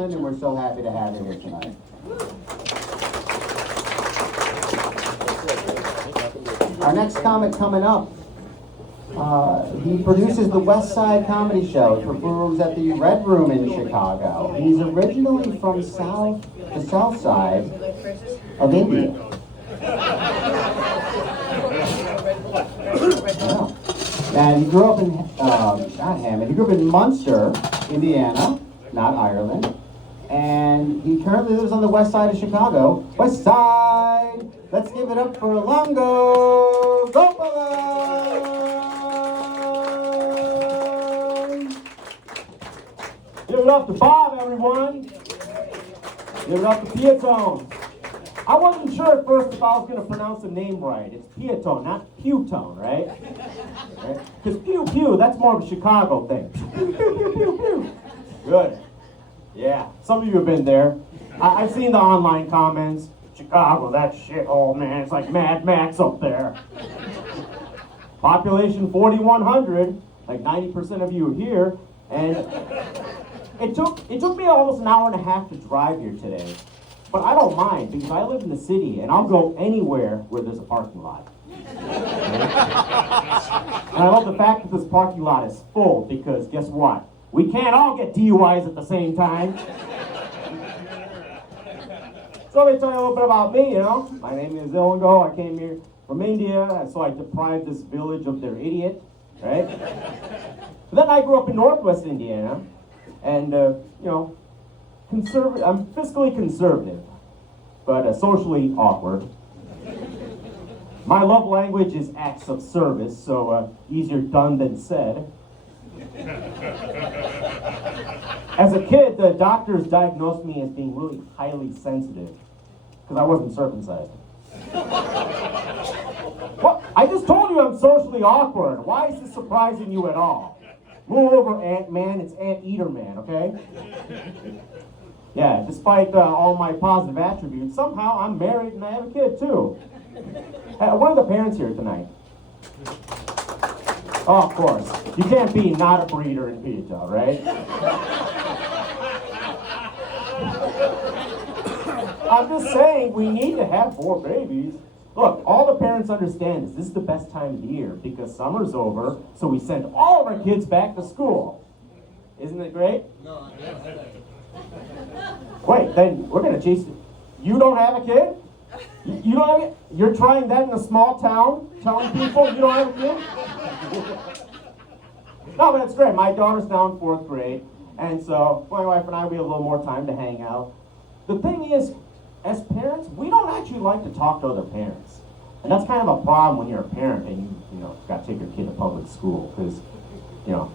And we're so happy to have you here tonight. Our next comic coming up, he produces the West Side Comedy Show. He performs at the Red Room in Chicago. He's originally from the south side of India. Yeah. And he grew up in, he grew up in Munster, Indiana, not Ireland. And he currently lives on the west side of Chicago. West Side! Let's give it up for iLanGoLaugh! Give it up to Bob, everyone. Give it up to Peotone. I wasn't sure at first if I was going to pronounce the name right. It's Peotone, not Peotone, right? Because pew pew, that's more of a Chicago thing. Pew pew pew pew pew. Good. Yeah, some of you have been there. I've seen the online comments. Chicago, that shithole, man. It's like Mad Max up there. Population 4,100. Like 90% of you are here. And it took me almost an hour and a half to drive here today. But I don't mind, because I live in the city, and I'll go anywhere where there's a parking lot. And I love the fact that this parking lot is full, because guess what? We can't all get DUIs at the same time. So let me tell you a little bit about me, My name is iLanGoLaugh. I came here from India, so I deprived this village of their idiot, right? But then I grew up in Northwest Indiana, and, I'm fiscally conservative, but socially awkward. My love language is acts of service, so easier done than said. As a kid, the doctors diagnosed me as being really highly sensitive because I wasn't circumcised. What? I just told you I'm socially awkward. Why is this surprising you at all? Move over, Ant-Man. It's Ant-Eater Man, okay? Yeah, despite all my positive attributes, somehow I'm married and I have a kid too. One of the parents here tonight. Oh, of course. You can't be not a breeder in Peotone, right? I'm just saying, we need to have 4 babies. Look, all the parents understand this is the best time of the year because summer's over, so we send all of our kids back to school. Isn't it great? No, I don't. Wait, then we're going to chase it. You don't have a kid? You don't have it? You're trying that in a small town? Telling people you don't have a kid? No, but it's great. My daughter's now in 4th grade, and so my wife and I, we have a little more time to hang out. The thing is, as parents, we don't actually like to talk to other parents. And that's kind of a problem when you're a parent and you got to take your kid to public school, because,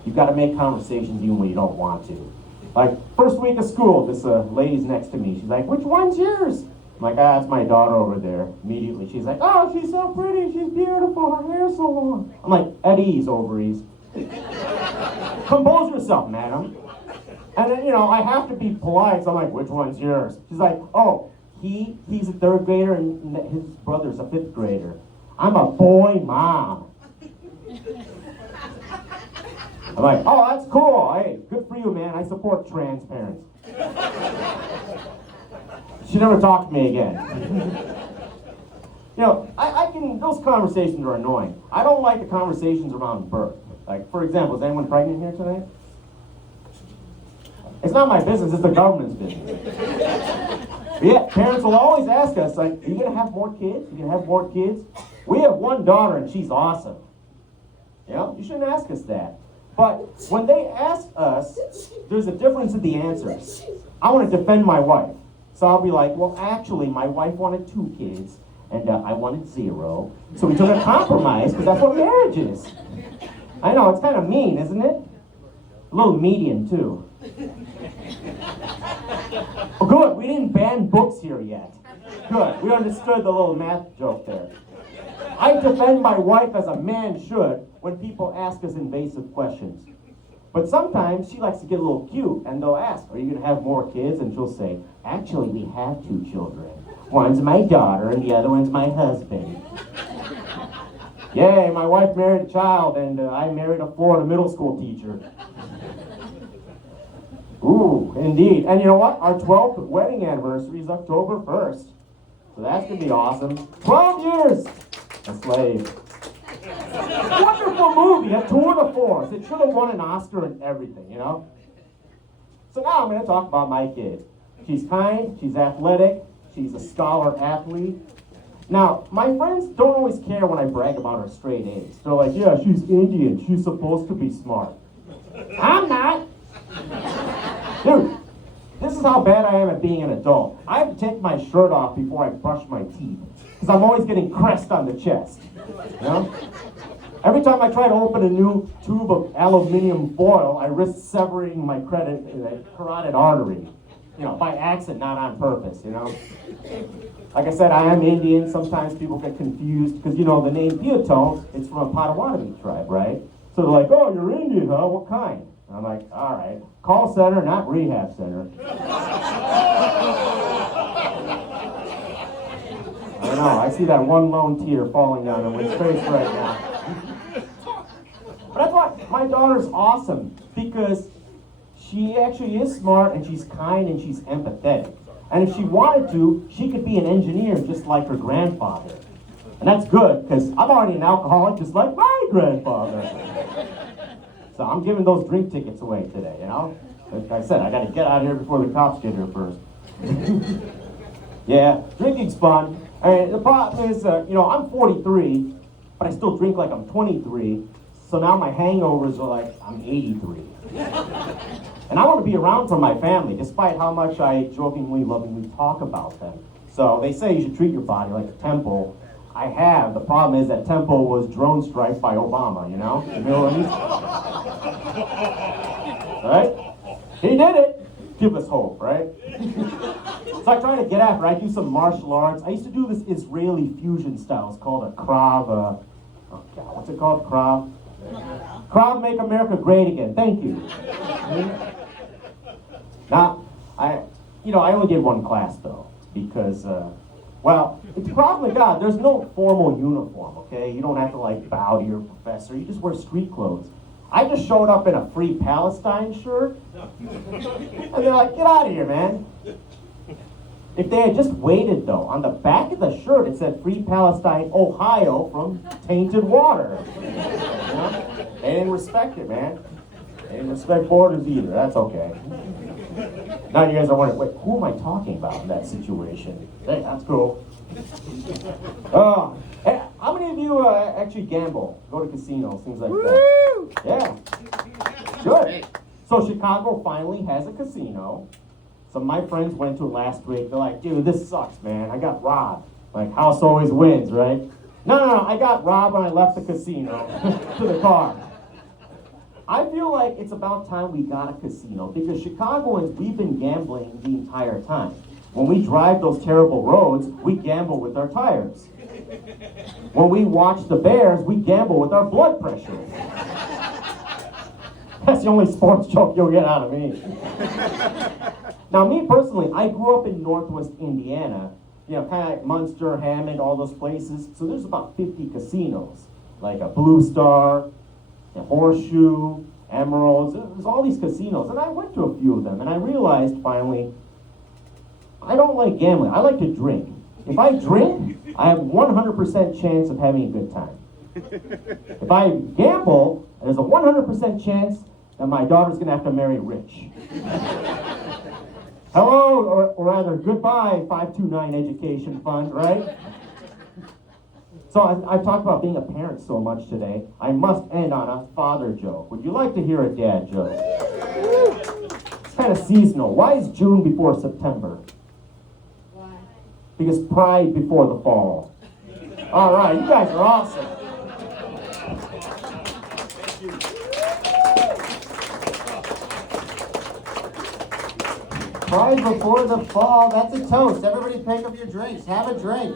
you've got to make conversations even when you don't want to. Like, first week of school, this lady's next to me. She's like, which one's yours? I'm like, that's my daughter over there. Immediately, she's like, oh, she's so pretty. She's beautiful. Her hair's so long. I'm like, at ease, ovaries. Compose yourself, madam. And then, I have to be polite. So I'm like, which one's yours? She's like, oh, he's a 3rd grader and his brother's a 5th grader. I'm a boy mom. I'm like, oh, that's cool. Hey, good for you, man. I support trans parents. She never talked to me again. Those conversations are annoying. I don't like the conversations around birth. Like, for example, is anyone pregnant here tonight? It's not my business, it's the government's business. But yeah, parents will always ask us, like, are you going to have more kids? Are you going to have more kids? We have one daughter and she's awesome. You shouldn't ask us that. But when they ask us, there's a difference in the answers. I want to defend my wife. So I'll be like, well, actually, my wife wanted 2 kids, and I wanted 0. So we took a compromise, because that's what marriage is. I know, it's kind of mean, isn't it? A little median, too. Oh, good, we didn't ban books here yet. Good, we understood the little math joke there. I defend my wife as a man should when people ask us invasive questions. But sometimes she likes to get a little cute, and they'll ask, are you going to have more kids? And she'll say, actually, we have 2 children. One's my daughter, and the other one's my husband. Yay, my wife married a child, and I married a Florida middle school teacher. Ooh, Indeed. And you know what? Our 12th wedding anniversary is October 1st. So that's going to be awesome. 12 years a slave. Wonderful movie, a tour de force. It should have won an Oscar and everything, you know? So now I'm going to talk about my kid. She's kind, she's athletic, she's a scholar athlete. Now, my friends don't always care when I brag about her straight A's. They're like, yeah, she's Indian, she's supposed to be smart. I'm not. Dude, this is how bad I am at being an adult. I have to take my shirt off before I brush my teeth, because I'm always getting crest on the chest. You know? Every time I try to open a new tube of aluminum foil, I risk severing my carotid artery. You know, by accident, not on purpose, you know? Like I said, I am Indian. Sometimes people get confused, because, you know, the name Peotone, it's from a Potawatomi tribe, right? So they're like, oh, you're Indian, huh? What kind? And I'm like, all right, call center, not rehab center. I don't know, I see that one lone tear falling down his face right now. But that's why my daughter's awesome, because she actually is smart, and she's kind, and she's empathetic. And if she wanted to, she could be an engineer just like her grandfather. And that's good, because I'm already an alcoholic just like my grandfather. So I'm giving those drink tickets away today, you know? Like I said, I got to get out of here before the cops get here first. Yeah, drinking's fun. And the problem is, you know, I'm 43, but I still drink like I'm 23. So now my hangovers are like I'm 83. And I want to be around for my family, despite how much I jokingly, lovingly talk about them. So they say you should treat your body like a temple. I have. The problem is that temple was drone striked by Obama, you know? You know what I mean? Right? He did it. Give us hope, right? So I try to get after. I do some martial arts. I used to do this Israeli fusion style. It's called a Krav. Oh God, what's it called? Krav. Krav Make America Great Again. Thank you. Now, I only did one class though, because, well, it's probably God. There's no formal uniform, okay? You don't have to like bow to your professor. You just wear street clothes. I just showed up in a Free Palestine shirt, and they're like, "Get out of here, man." If they had just waited, though, on the back of the shirt it said Free Palestine, Ohio from tainted water. You know? They didn't respect it, man. They didn't respect borders either. That's okay. Now you guys are wondering, wait, who am I talking about in that situation? Hey, that's cool. Hey, how many of you actually gamble? Go to casinos, things like that? Yeah. Good. So Chicago finally has a casino. Some of my friends went to it last week. They're like, dude, this sucks, man. I got robbed. Like, house always wins, right? No. I got robbed when I left the casino to the car. I feel like it's about time we got a casino, because Chicagoans, we've been gambling the entire time. When we drive those terrible roads, we gamble with our tires. When we watch the Bears, we gamble with our blood pressure. That's the only sports joke you'll get out of me. Now, me personally, I grew up in Northwest Indiana, you know, kind of like Munster, Hammond, all those places. So there's about 50 casinos, like a Blue Star, a Horseshoe, Emeralds. There's all these casinos, and I went to a few of them, and I realized finally, I don't like gambling. I like to drink. If I drink, I have 100% chance of having a good time. If I gamble, there's a 100% chance that my daughter's going to have to marry rich. Hello, or rather, goodbye, 529 Education Fund, right? So I've talked about being a parent so much today, I must end on a father joke. Would you like to hear a dad joke? It's kind of seasonal. Why is June before September? Why? Because pride before the fall. All right, you guys are awesome. Pride before the fall. That's a toast. Everybody pick up your drinks. Have a drink.